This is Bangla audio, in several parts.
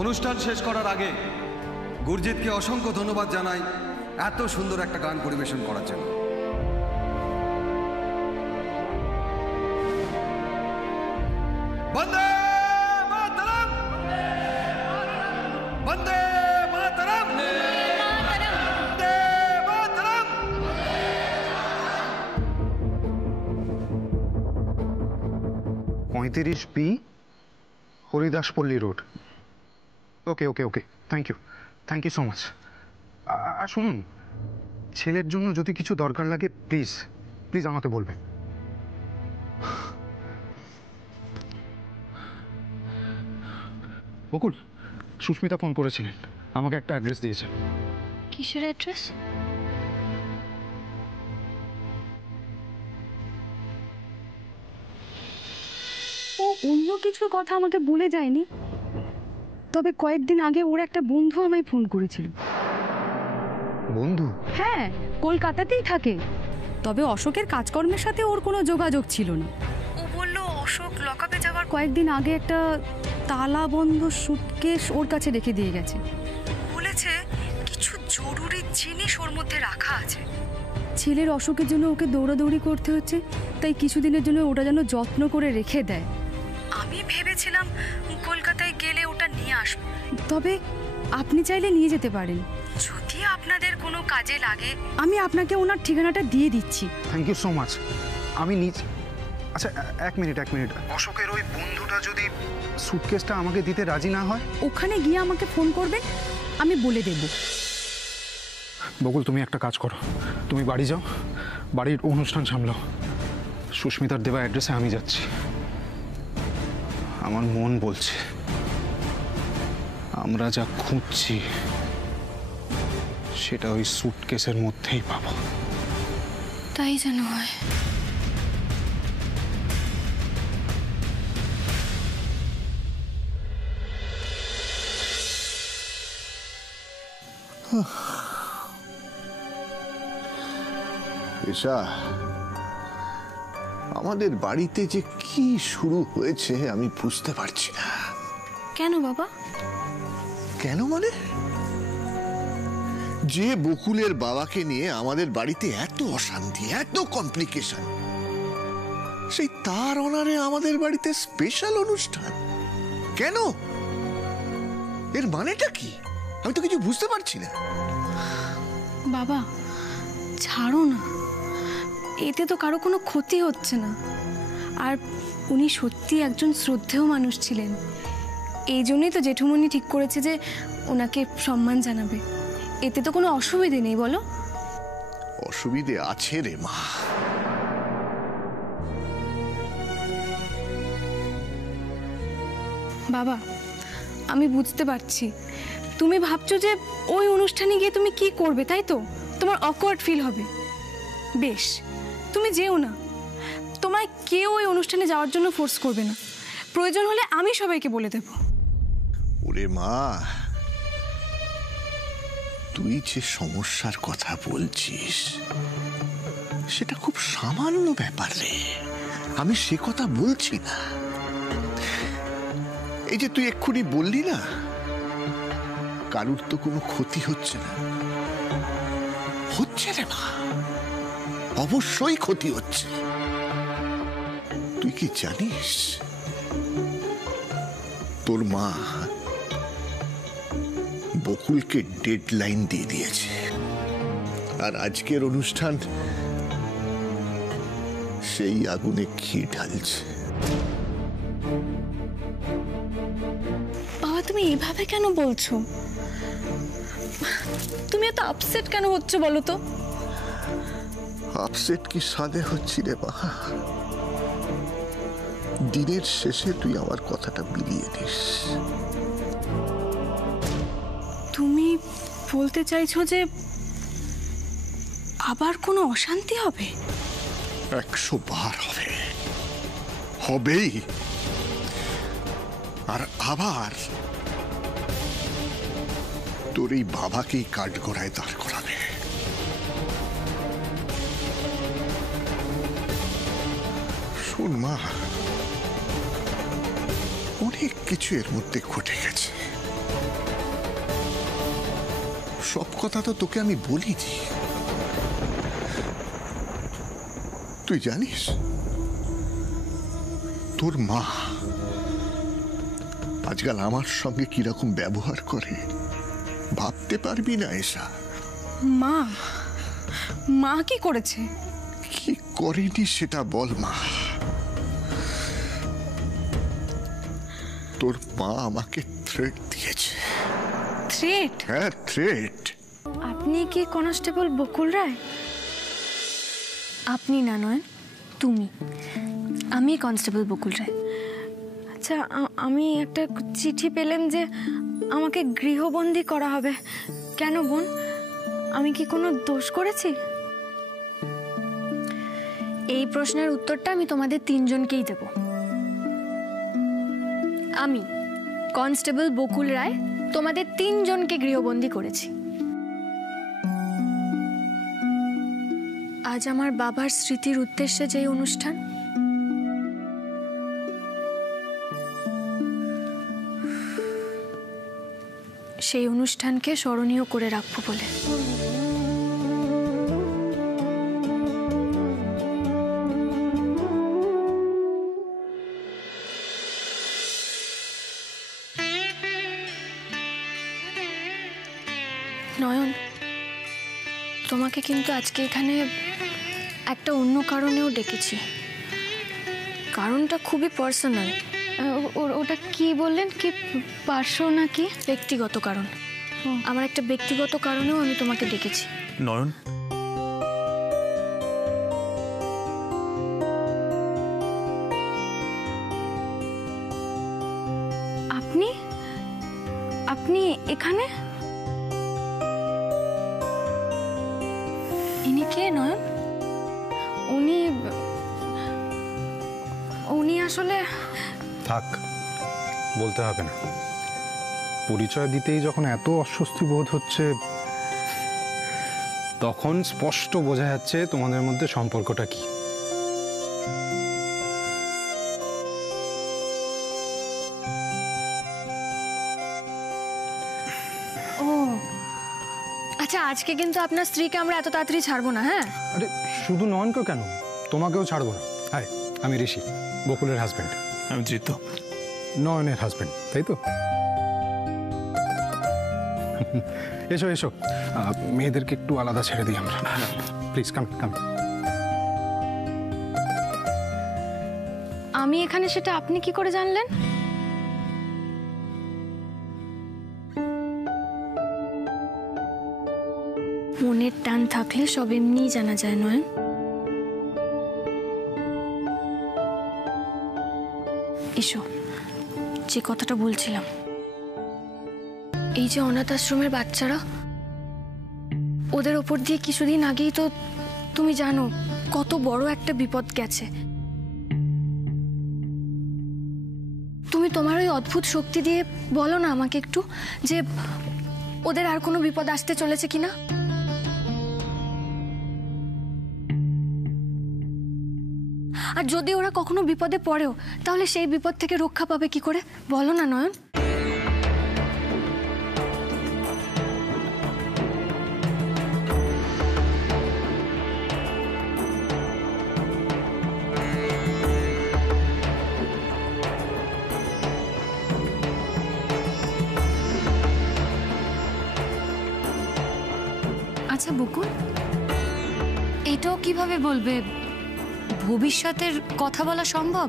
অনুষ্ঠান শেষ করার আগে গুরজিৎকে অসংখ্য ধন্যবাদ জানাই এত সুন্দর একটা গান পরিবেশন করার জন্য। Vande Mataram, Vande Mataram, Vande Mataram. 35B Haridaspalli road. Okay okay okay, thank you so much. আর শুনুন, ছেলের জন্য যদি কিছু দরকার লাগে প্লিজ প্লিজ আমাকে বলবেন। বকুল, সুস্মিতা ফোন করেছিলেন, আমাকে একটা অ্যাড্রেস দিয়েছে। কিসের অ্যাড্রেস? ও অন্য কিছু কথা আমাকে বলে যায়নি, তবে কয়েকদিন আগে ওর একটা বন্ধু আমায় ফোন করেছিল। বন্ধু? হ্যাঁ, কলকাতাতেই থাকে, তবে অশোকের কাজকর্মের সাথে ওর কোনো যোগাযোগ ছিল না। ও বলল অশোক লকআপে যাওয়ার কয়েকদিন আগে একটা তালাবন্ধ সুটকেস ওর কাছে রেখে দিয়ে গেছে। বলেছে কিছু জরুরি জিনিস ওর মধ্যে রাখা আছে। ছেলের অসুখের জন্য ওকে দৌড়াদৌড়ি করতে হচ্ছে, তাই কিছুদিনের জন্য ওটা যেন যত্ন করে রেখে দেয়। আমি ভেবেছিলাম কলকাতায় গেলে ওটা নিয়ে আসবো, তবে আপনি চাইলে নিয়ে যেতে পারেন। যদি আপনাদের কোনো কাজে লাগে আমি আপনাকে ওনার ঠিকানাটা দিয়ে দিচ্ছি। Thank you so much. আমি নিচ্ছি। আচ্ছা এক মিনিট, অশোকের ওই বন্ধুটা যদি সুটকেসটা আমাকে দিতে রাজি না হয়? ওখানে গিয়ে আমাকে ফোন করবেন, আমি বলে দেব। বকুল, তুমি একটা কাজ করো, তুমি বাড়ি যাও, বাড়ির অনুষ্ঠান সামলাও। সুস্মিতার দেওয়া অ্যাড্রেসে আমি যাচ্ছি। আমার মন বলছে আমরা যা খুঁজছি সেটা ওই সুটকেসের মধ্যেই পাবো। তাই যেন হয়। এসা, আমাদের বাড়িতে যে কি শুরু হয়েছে আমি বুঝতে পারছি না। কেন বাবা? কেন মানে? যে বকুলের বাবাকে নিয়ে আমাদের বাড়িতে এত অশান্তি, এত কমপ্লিকেশন, সেই তার অনারে আমাদের বাড়িতে স্পেশাল অনুষ্ঠান কেন? এর মানেটা কি? আমি তো কিছু বুঝতে পারছি না। বাবা ছাড়ো না, এতে তো কারো কোনো ক্ষতি হচ্ছে না। আর উনি সত্যি একজন শ্রদ্ধেয় মানুষ ছিলেন, এই জন্যই তো জেঠুমণি ঠিক করেছে যে ওনাকে সম্মান জানাবে। এতে তো কোনো অসুবিধে নেই, বলো? অসুবিধে আছে রে মা। বাবা আমি বুঝতে পারছি, তুমি ভাবছো যে ওই অনুষ্ঠানে গিয়ে তুমি কি করবে, তাই তো? তোমার অকওয়ার্ড ফিল হবে। বেশ, তুমি যেও না, তোমায় কেউ ওই অনুষ্ঠানে যাওয়ার জন্য ফোর্স করবে না। প্রয়োজন হলে আমি সবাইকে বলে দেব। ওরে মা, তুই যে সমস্যার কথা বলছিস সেটা খুব সামান্য ব্যাপার রে। আমি সে কথা বলছি না। এই যে তুই এক্ষুনি বললি না কারুর তো কোনো ক্ষতি হচ্ছে না, হচ্ছে রে মা, অবশ্যই ক্ষতি হচ্ছে। তুই কি জানিস তোর মা বকুলকে ডেডলাইন দিয়ে দিয়েছে, আর আজকের অনুষ্ঠান সেই আগুনে ঘি ঢালছে। বাবা তুমি এভাবে কেন বলছো? তুমি এত আপসেট কেন হচ্ছ বলো তো? আপসেট কি সাদে হচ্ছি রে মা? দিনের শেষে তুই আমার কথাটা মিলিয়ে দিস। তুমি বলতে চাইছো যে আবার কোনো অশান্তি হবে? 100 বার হবে, হবেই। আর আবার তোর এই বাবাকেই কাঠগড়ায় দাঁড় করাবে। শোন মা, অনেক কিছু এর মধ্যে ঘটে গেছে, সব কথা তো তোকে আমি বলিনি। তুই জানিস তোর মা আজকাল আমার সঙ্গে কিরকম ব্যবহার করে? ভাবতে পারবি না এসা। মা মা কি করেছে? কি করেনি সেটা বল মা। তোর মা আমাকে থ্রেট দিয়েছে। থ্রেট? হ্যাঁ, থ্রেট। আপনি কি কনস্টেবল বকুল রায়? আপনি না, নয় তুমি। আমি কনস্টেবল বকুল রায়। আচ্ছা, আমি একটা চিঠি পেলাম যে আমাকে গৃহবন্দী করা হবে। কেন বোন, আমি কি কোনো দোষ করেছি? এই প্রশ্নের উত্তরটা আমি তোমাদের তিনজনকেই দেব। আমি কনস্টেবল বকুল রায় তোমাদের তিনজনকে গৃহবন্দী করেছি। আজ আমার বাবার স্মৃতির উদ্দেশ্যে যে অনুষ্ঠান, সেই অনুষ্ঠানকে স্মরণীয় করে রাখবো বলে। নয়ন, তোমাকে কিন্তু আজকে এখানে একটা অন্য কারণেও ডেকেছি। কারণটা খুবই পার্সোনাল। ওটা কি বললেন? কি পার্শ্ব নাকি ব্যক্তিগত কারণ? আমার একটা ব্যক্তিগত কারণেও আমি তোমাকে ডেকেছি। নয়ন, আপনি আপনি এখানে? ইনি কে নয়ন? উনি আসলে... থাক, বলতে হবে না। পরিচয় দিতেই যখন এত অস্বস্তি বোধ হচ্ছে, তখন স্পষ্ট বোঝা যাচ্ছে তোমাদের মধ্যে সম্পর্কটা কি। ও আচ্ছা, আজকে কিন্তু আপনার স্ত্রীকে আমরা এত তাড়াতাড়ি ছাড়বো না। হ্যাঁ, আরে শুধু নয়নকেও কেন, তোমাকেও ছাড়বো না। হাই, আমি ঋষি, বকুলের হাজবেন্ড। আমি জিতু, নয়নের হাজবেন্ড, তাই তো? এসো এসো, মেয়েদেরকে একটু আলাদা ছেড়ে দিই আমরা। প্লিজ কাম কাম। আমি এখানে, সেটা আপনি কি করে জানলেন? মনের টান থাকলে সব এমনিই জানা যায়, নয়? এসো, যে কথাটা বলছিলাম, এই যে অনাথ আশ্রমের বাচ্চারা, ওদের ওপর দিয়ে কিছুদিন আগেই তো তুমি জানো কত বড় একটা বিপদ গেছে। তুমি তোমার ওই অদ্ভুত শক্তি দিয়ে বলো না আমাকে একটু, যে ওদের আর কোনো বিপদ আসতে চলেছে কিনা। আর যদি ওরা কখনো বিপদে পড়েও, তাহলে সেই বিপদ থেকে রক্ষা পাবে কি করে, বলো না নয়ন? আচ্ছা বকুল, এটাও কিভাবে বলবে ভবিষ্যতের কথা বলা সম্ভব?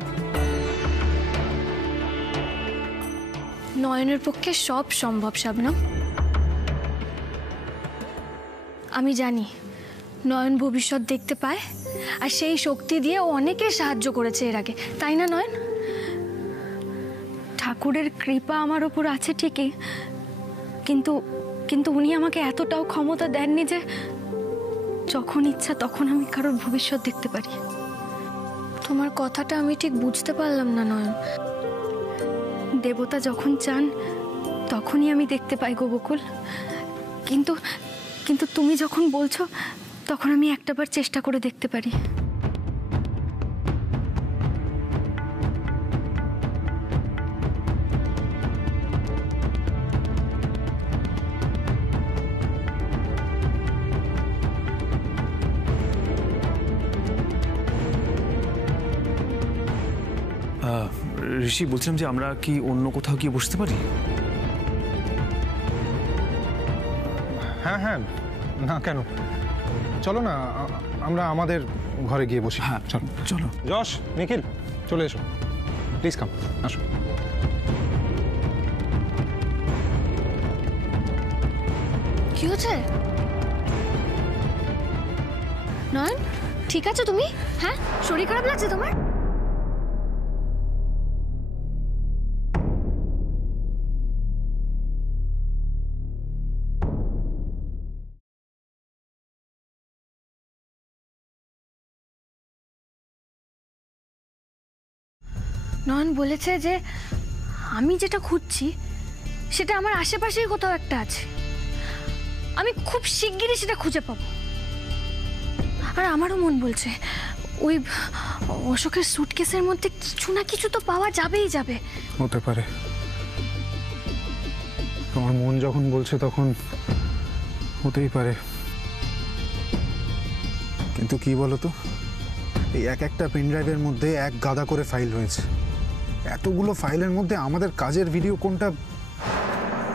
নয়নের পক্ষে সব সম্ভব, শাবনম। আমি জানি নয়ন ভবিষ্যৎ দেখতে পায়, আর সেই শক্তি দিয়ে ও অনেকের সাহায্য করেছে এর আগে, তাই না নয়ন? ঠাকুরের কৃপা আমার উপর আছে ঠিকই, কিন্তু কিন্তু উনি আমাকে এতটাও ক্ষমতা দেননি যে যখন ইচ্ছা তখন আমি কারোর ভবিষ্যৎ দেখতে পারি। তোমার কথাটা আমি ঠিক বুঝতে পারলাম না নয়ন। দেবতা যখন চান তখনই আমি দেখতে পাই গো বকুল, কিন্তু কিন্তু তুমি যখন বলছো তখন আমি একটাবার চেষ্টা করে দেখতে পারি। ঋষি, বলছিলাম যে আমরা কি অন্য কোথাও গিয়ে বসতে পারি? হ্যাঁ হ্যাঁ, না কেন, চলো না আমরা আমাদের ঘরে গিয়ে বসি। হ্যাঁ চলো চলো। যশ, নিখিল, চলে এসো, প্লিজ কাম, আসো। কি হচ্ছে নয়ন? ঠিক আছে তুমি? হ্যাঁ, শরীর খারাপ লাগছে তোমার? নয়ন বলেছে যে আমি যেটা খুঁজছি সেটা আমার আশেপাশেই কোথাও একটা আছে। আমি খুব শিগগিরই সেটা খুঁজে পাবো। আর আমারও মন বলছে ওই অশোকের সুটকেসের মধ্যে কিছু না কিছু তো পাওয়া যাবেই যাবে। হতে পারে, তোমার মন যখন বলছে তখন হতেই পারে। কিন্তু কি বলো তো, এই এক একটা পেন ড্রাইভের মধ্যে এক গাদা করে ফাইল রয়েছে। এতগুলো ফাইলের মধ্যে আমাদের কাজের ভিডিও কোনটা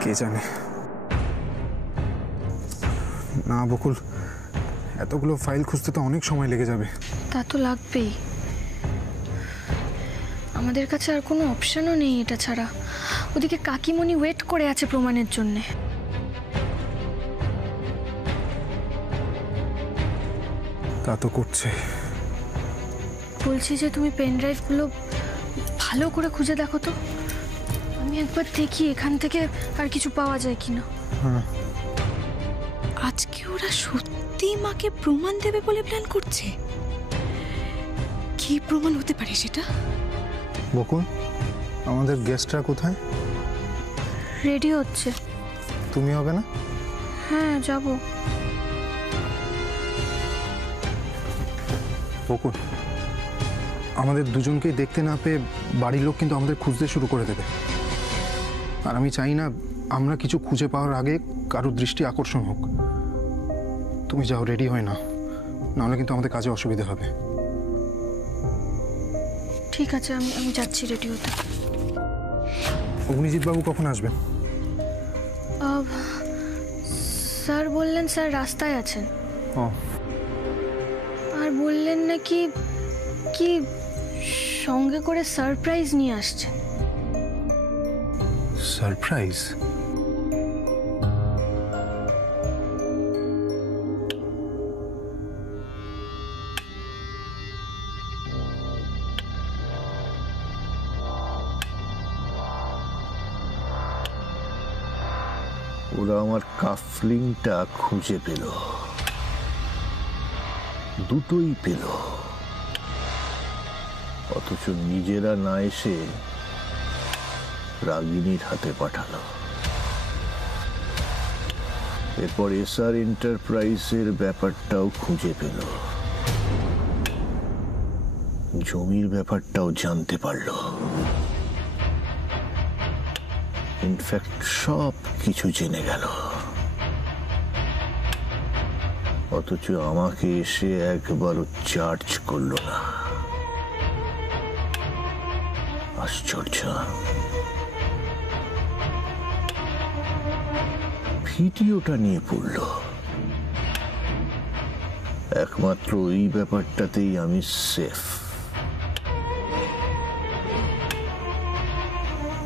কে জানে। না বকুল, এতগুলো ফাইল খুঁজতে তো অনেক সময় লেগে যাবে। তা তো লাগবেই। আমাদের কাছে আর কোনো অপশনও নেই এটা ছাড়া। ওদিকে কাকিমণি ওয়েট করে আছে প্রমাণের জন্যে। তা তো করছে। বলছি যে তুমি পেন ড্রাইভগুলো ভালো করে খুঁজে দেখো তো। আমি একবার দেখি এখান থেকে আর কিছু পাওয়া যায় কিনা। আজকে ওরা সত্যি মাকে প্রমাণ দেবে বলে প্ল্যান করছে। কি প্রমাণ হতে পারে সেটা? বকুল, আমাদের গেস্টরা কোথায়? রেডি হচ্ছে। তুমি হবে না? হ্যাঁ যাব। বকুল, আমাদের দুজনকেই দেখতে না পেয়ে বাড়ির লোক কিন্তু আমাদের খুঁজতে শুরু করে দেবে। আর আমি চাই না আমরা কিছু খুঁজে পাওয়ার আগে কারোর দৃষ্টি আকর্ষণ হোক। তুমি যাও, রেডি হয় না, নাহলে কিন্তু আমাদের কাজে অসুবিধা হবে। ঠিক আছে, আমি যাচ্ছি রেডি হতে। অগ্নিজিৎ বাবু কখন আসবেন? স্যার বললেন স্যার রাস্তায় আছেন। ও, আর বললেন নাকি কি সঙ্গে করে সারপ্রাইজ নিয়ে আসছেন। সারপ্রাইজ? ওরা আমার কাফলিংটা খুঁজে পেল, দুটোই পেল, অথচ নিজেরা না এসে রাগিনীর হাতে পাঠালো। এরপর এসআর এন্টারপ্রাইজের ব্যাপারটাও খুঁজে পেল, জমির ব্যাপারটাও জানতে পারল। ইনফ্যাক্ট সব কিছু জেনে গেল, অথচ আমাকে এসে একবারও চার্জ করলো না। আশ্চর্য। ভিডিওটা নিয়ে পড়ল, একমাত্র এই ব্যাপারটাতেই আমি সেফ।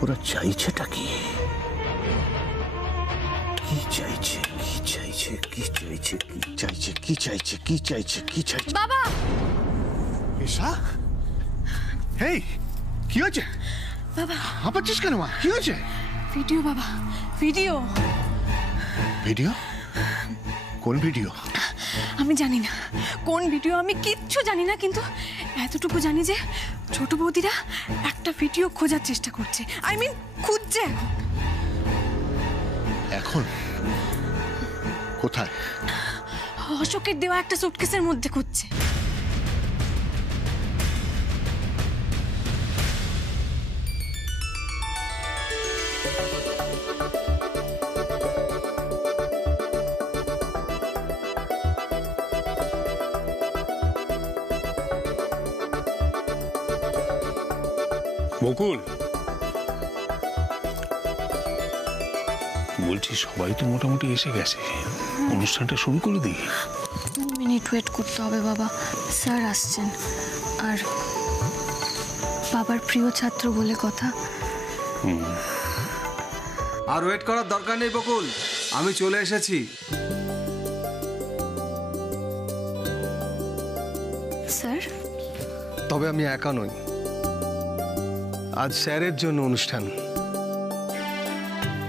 ওরা চাইছেটা কি? কি চাইছে, কি চাইছে, কি চাইছে, কি চাইছে, কি চাইছে, কি চাইছে, কি চাইছে? বাবা! ঈশা, হেই, কি হয়েছে? বাবা, হাঁপাচ্ছিস কেন মা? কি হয়েছে? ভিডিও বাবা, ভিডিও। ভিডিও? কোন ভিডিও? আমি জানি না কোন ভিডিও, আমি কিচ্ছু জানি না, কিন্তু এতটুকু জানি যে ছোট বৌদিরা একটা ভিডিও খোঁজার চেষ্টা করছে। আই মিন খুঁজছে। এখন কোথায়? অশোকের দেওয়া একটা সুটকেসের মধ্যে খুঁজছে। বকুল, বলছি সবাই তো মোটামুটি এসে গেছে, অনুষ্ঠানটা শুরু করে দিই। 2 মিনিট ওয়েট করতে হবে বাবা, স্যার আসছেন। আর বাবার প্রিয় ছাত্র বলে কথা। আর ওয়েট করার দরকার নেই বকুল, আমি চলে এসেছি। স্যার, তবে আমি একা নই, আজ স্যারের জন্য অনুষ্ঠান,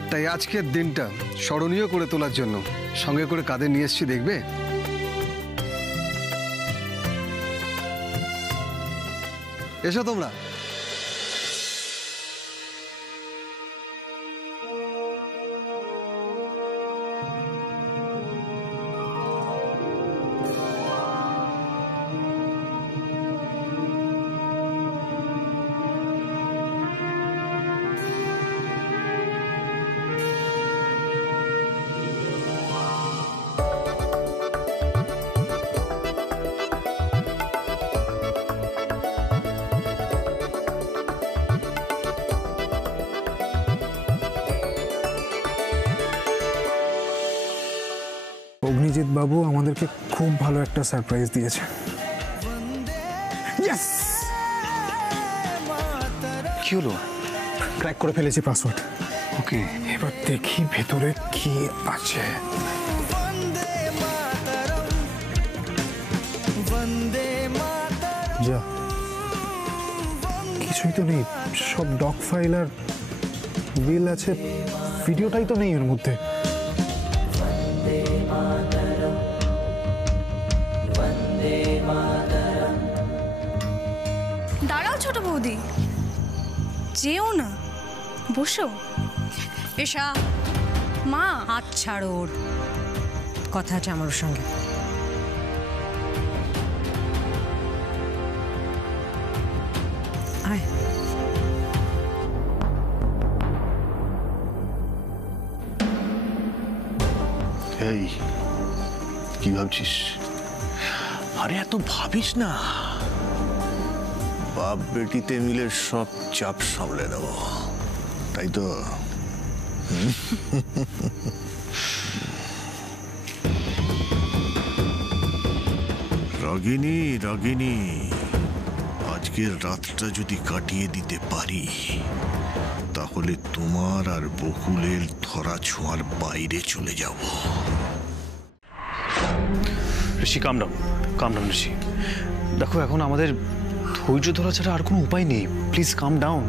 তাই আজকের দিনটা স্মরণীয় করে তোলার জন্য সঙ্গে করে কাঁধে নিয়ে এসেছি, দেখবে? এসো তোমরা। অগ্নিজিৎ বাবু আমাদেরকে খুব ভালো একটা সারপ্রাইজ দিয়েছে। ইয়েস! কি হলো? ক্র্যাক করে ফেলেছি পাসওয়ার্ড। ওকে, এবার দেখি ভেতরে কি আছে। যা, কিছুই তো নেই, সব ডক ফাইল আর বিল আছে, ভিডিওটাই তো নেই এর মধ্যে। দাঁড়াও ছোট বৌদি, যেও না, বসো। এসা, মা, হাত ছাড়ো ওর, কথা আছে আমার সঙ্গে। আয়। এই কি ভাবছিস? আরে এত ভাবিস না, বাপ বেটিতে মিলে সব চাপ সামলে নেব, তাই তো? রাগিনী রাগিনী, আজকের রাতটা যদি কাটিয়ে দিতে পারি তাহলে তোমার আর বকুলের ধরা ছোঁয়ার বাইরে চলে যাব। ঋষি কাম ডাউন ঋষি। দেখো, এখন আমাদের ধৈর্য ধরা ছাড়া আর কোনো উপায় নেই। Please calm down.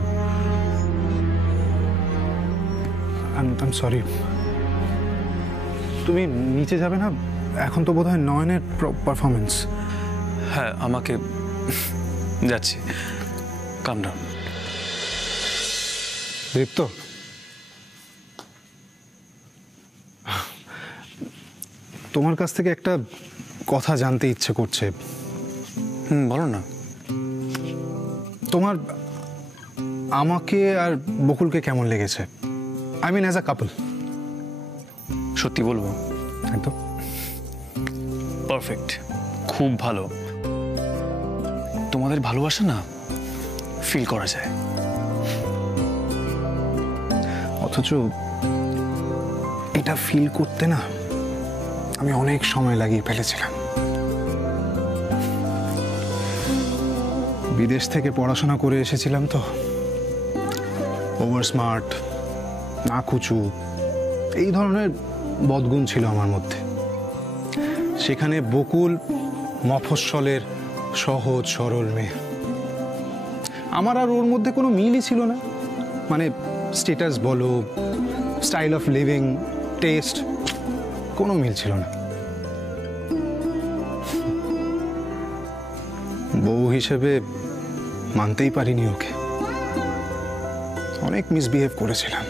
I am sorry. তুমি নিচে যাবে না? এখন তো বোধহয় নয়নের পারফরমেন্স। হ্যাঁ, আমাকে যাচ্ছি। কাম ডাউন। দীপ্ত, তোমার কাছ থেকে একটা কথা জানতে ইচ্ছে করছে। বলো না। তোমার আমাকে আর বকুলকে কেমন লেগেছে? আই মিন অ্যাজ আ কাপল। সত্যি বলবো? একদম পারফেক্ট, খুব ভালো। তোমাদের ভালোবাসা না ফিল করা যায়। অথচ এটা ফিল করতে না আমি অনেক সময় লাগিয়ে ফেলেছিলাম। বিদেশ থেকে পড়াশোনা করে এসেছিলাম তো, ওভার স্মার্ট, নাকুচু, এই ধরনের বদগুণ ছিল আমার মধ্যে। সেখানে বকুল মফস্বলের সহজ সরল মেয়ে। আমার আর ওর মধ্যে কোনো মিলই ছিল না। মানে স্ট্যাটাস বলো, স্টাইল অফ লিভিং, টেস্ট, কোনো মিল ছিল না। বউ হিসেবে মানতেই পারিনি ওকে, অনেক মিসবিহেভ করেছিলাম।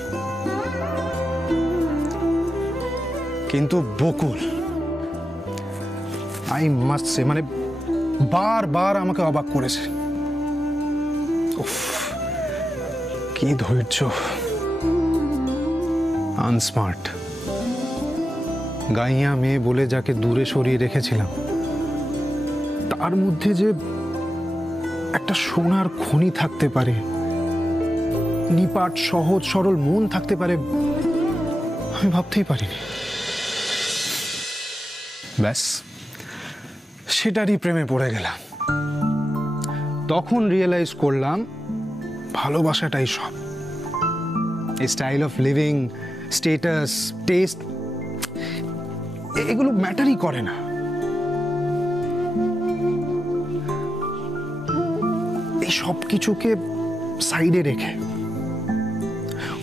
কিন্তু বকুল, আই মাস্ট সে, মানে বারবার আমাকে অবাক করেছে। উফ, কি ধৈর্য! আনস্মার্ট, গাইয়া মেয়ে বলে যাকে দূরে সরিয়ে রেখেছিলাম, তার মধ্যে যে একটা সোনার খনি থাকতে পারে নিপাট সহজ সরল মন থাকতে পারে আমি ভাবতেই পারিনি। ব্যাস সেটারই প্রেমে পড়ে গেলাম। তখন রিয়েলাইজ করলাম ভালোবাসাটাই সব। Style of living, status, test এগুলো ম্যাটারই করে না। এই সব কিছুকে সাইডে রেখে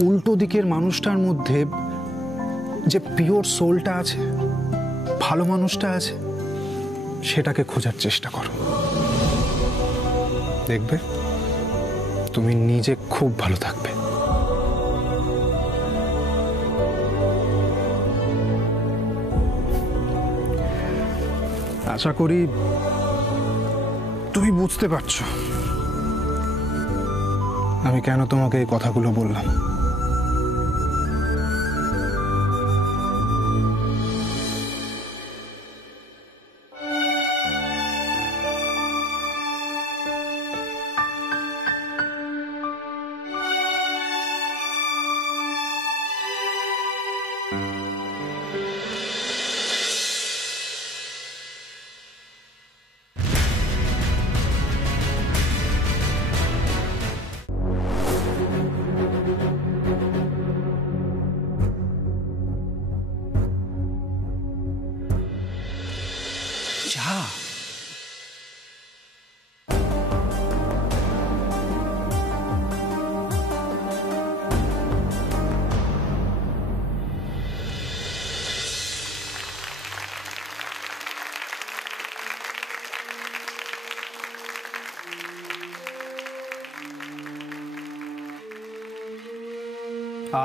উল্টো দিকের মানুষটার মধ্যে যে পিওর সোলটা আছে, ভালো মানুষটা আছে, সেটাকে খোঁজার চেষ্টা করো। দেখবে তুমি নিজে খুব ভালো থাকবে। আশা করি তুমি বুঝতে পারছো আমি কেন তোমাকে এই কথাগুলো বললাম।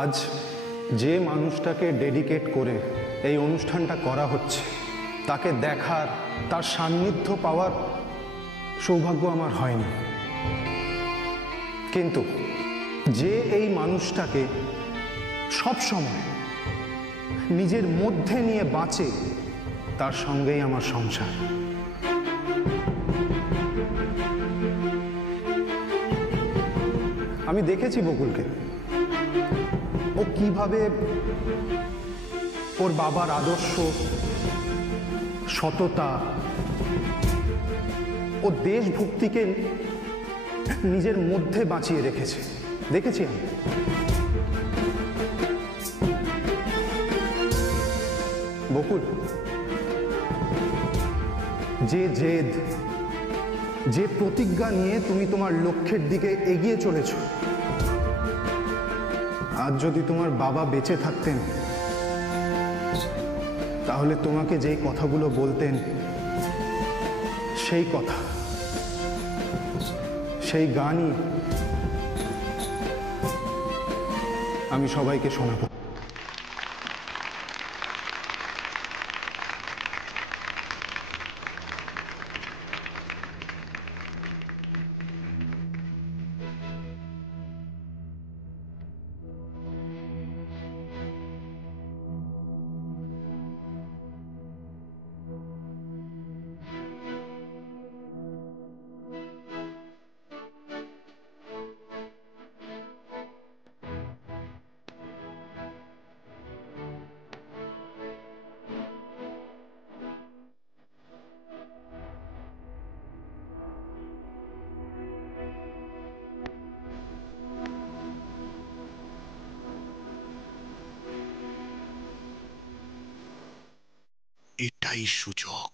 আজ যে মানুষটাকে ডেডিকেট করে এই অনুষ্ঠানটা করা হচ্ছে তাকে দেখার, তার সান্নিধ্য পাওয়ার সৌভাগ্য আমার হয়নি, কিন্তু যে এই মানুষটাকে সব সময় নিজের মধ্যে নিয়ে বাঁচে তার সঙ্গেই আমার সংসার। আমি দেখেছি বকুলকে, ও কিভাবে ওর বাবার আদর্শ, সততা ও দেশভক্তিকে নিজের মধ্যে বাঁচিয়ে রেখেছে, দেখেছি আমি। বকুল, যে জেদ, যে প্রতিজ্ঞা নিয়ে তুমি তোমার লক্ষ্যের দিকে এগিয়ে চলেছ, আজ যদি তোমার বাবা বেঁচে থাকতেন তাহলে তোমাকে যেই কথাগুলো বলতেন সেই কথা, সেই গানই আমি সবাইকে শোনাবো। এটাই সুযোগ,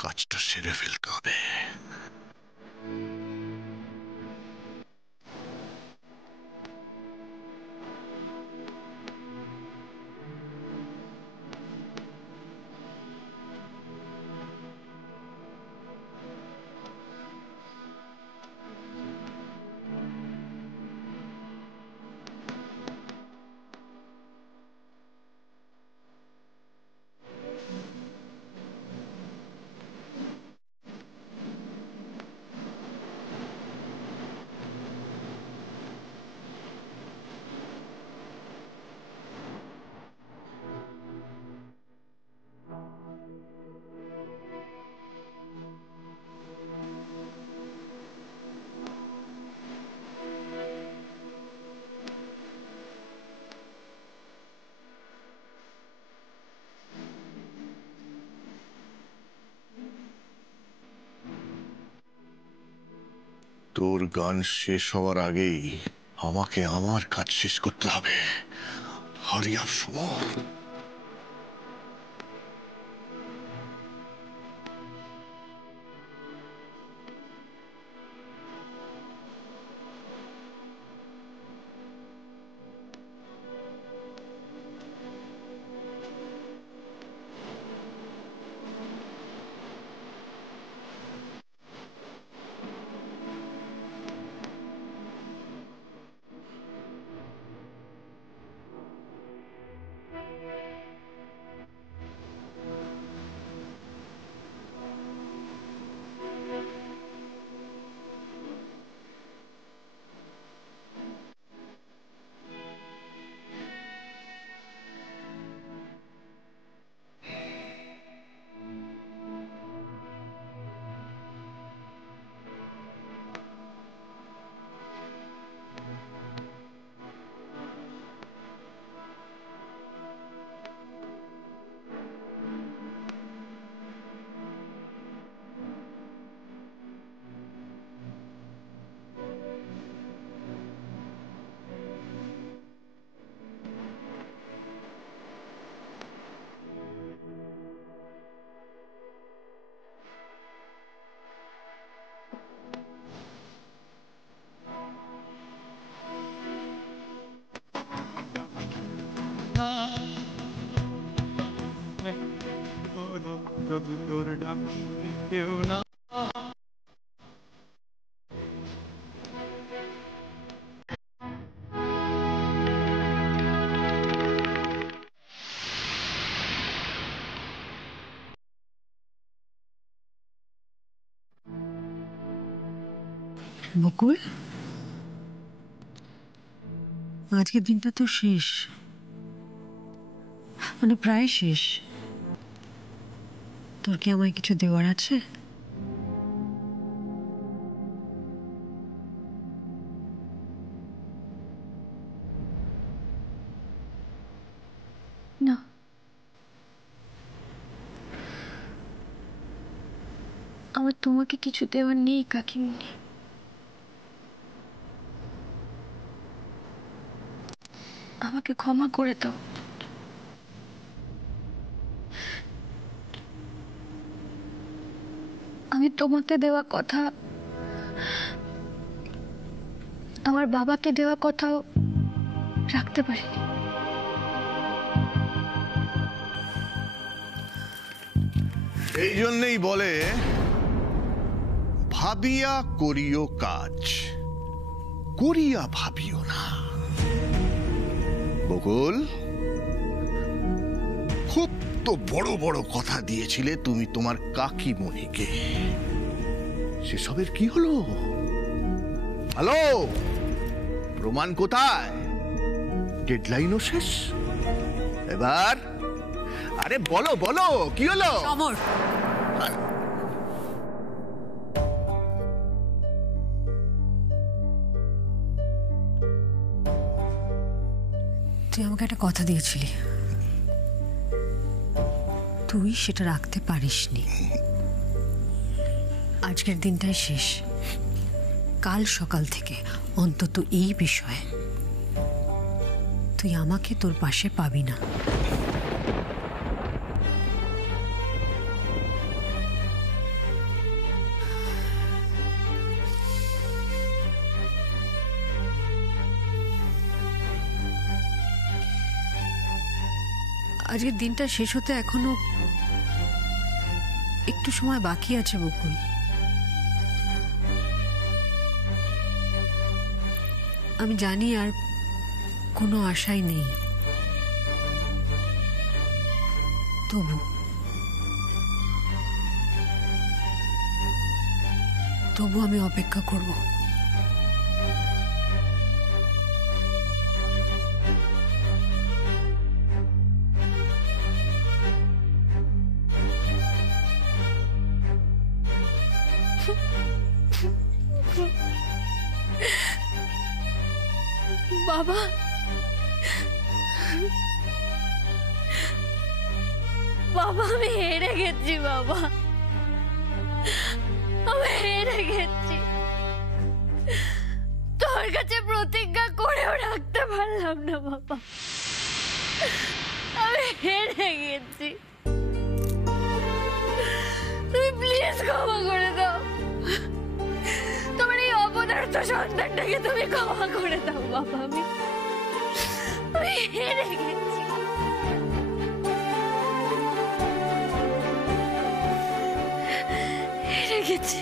কাজটা সেরে ফেলতে হবে। তোর গান শেষ হওয়ার আগেই আমাকে আমার কাজ শেষ করতে হবে। হারি আপ সমর। বকুল, আজকের দিনটা তো শেষ, মানে প্রায় শেষ। তোর কি আমায় কিছু দেওয়ার আছে? না, আমার তোমাকে কিছু দেওয়ার নেই কাকিমুনি। আমাকে ক্ষমা করে দাও। আমি তোমাকে দেওয়া কথা, আমার বাবাকে দেওয়া কথাও রাখতে পারিনি। এই জন্যই বলে ভাবিয়া করিও কাজ, করিয়া ভাবিও না। বকুল, খুব তো বড় বড় কথা দিয়েছিলে তুমি তোমার কাকিমণিকে, সেসবের কি হলো? হ্যালো, প্রমাণ কোথায়? ডেডলাইনও শেষ। এবার আরে বলো বলো, কি হলো? সমর, তুই আমাকে একটা কথা দিয়েছিলি, তুই সেটা রাখতে পারিসনি। আজকের দিনটাই শেষ। কাল সকাল থেকে অন্তত এই বিষয়ে তুই আমাকে তোর পাশে পাবি না। আজকের দিনটা শেষ হতে এখনো একটু সময় বাকি আছে বকুল। আমি জানি আর কোনো আশাই নেই, তবু আমি অপেক্ষা করব। বাবা, বাবা আমি হেরে গেছি। বাবা আমি হেরে গেছি। কাছে প্রতিজ্ঞা করেও রাখতে পারলাম না বাবা, আমি হেরে গেছি। তুমি প্লিজ ক্ষমা করে দাও, তোমার এই অপদার্থ সন্তানটাকে তুমি ক্ষমা করে দাও বাবা। আমি হেরে গেছি। হেরে গেছি।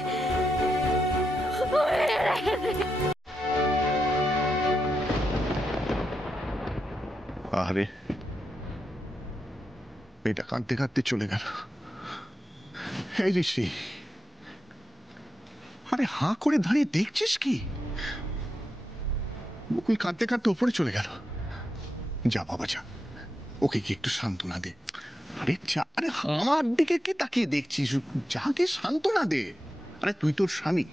আরে মেয়েটা কাঁদতে কাঁদতে চলে গেল। এই ঋষি, আরে হাঁ করে দাঁড়িয়ে দেখছিস কি? বকুল কাঁদতে কাঁদতে ওপরে চলে গেল। যা বাবা যা, ওকে কি একটু সান্ত্বনা দে। আরে যা, আরে আমার দিকে কি তাকিয়ে দেখছিস? যাকে সান্ত্বনা দে। আরে তুই তোর স্বামী,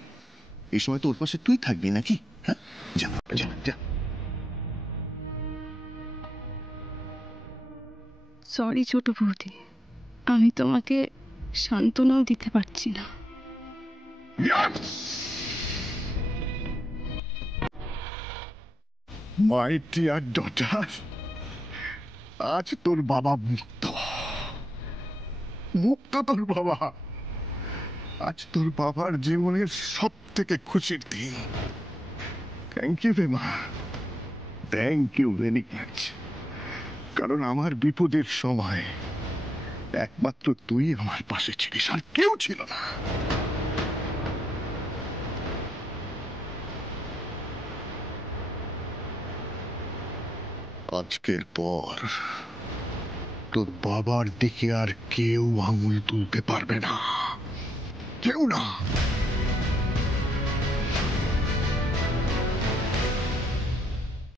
এই সময় তো ওর পাশে তুই থাকবি নাকি? হ্যাঁ, যা যা যা। সরি ছোট বৌদি, আমি তোমাকে সান্ত্বনাও দিতে পারছি না। মাই ডিয়ার ডটার, আজ তোর বাবা মুক্ত। মুক্ত তোর বাবা। আজ তোর বাবার জীবনের সব থেকে খুশির দিন। থ্যাংক ইউ রে মা, থ্যাংক ইউ ভেরি মাচ। কারণ আমার বিপদের সময় একমাত্র তুই আমার পাশে ছিলিস, আর কেউ ছিল না। আজকের পর তোর বাবার দিকে আর কেউ আঙুল তুলতে পারবে না, কেউ না।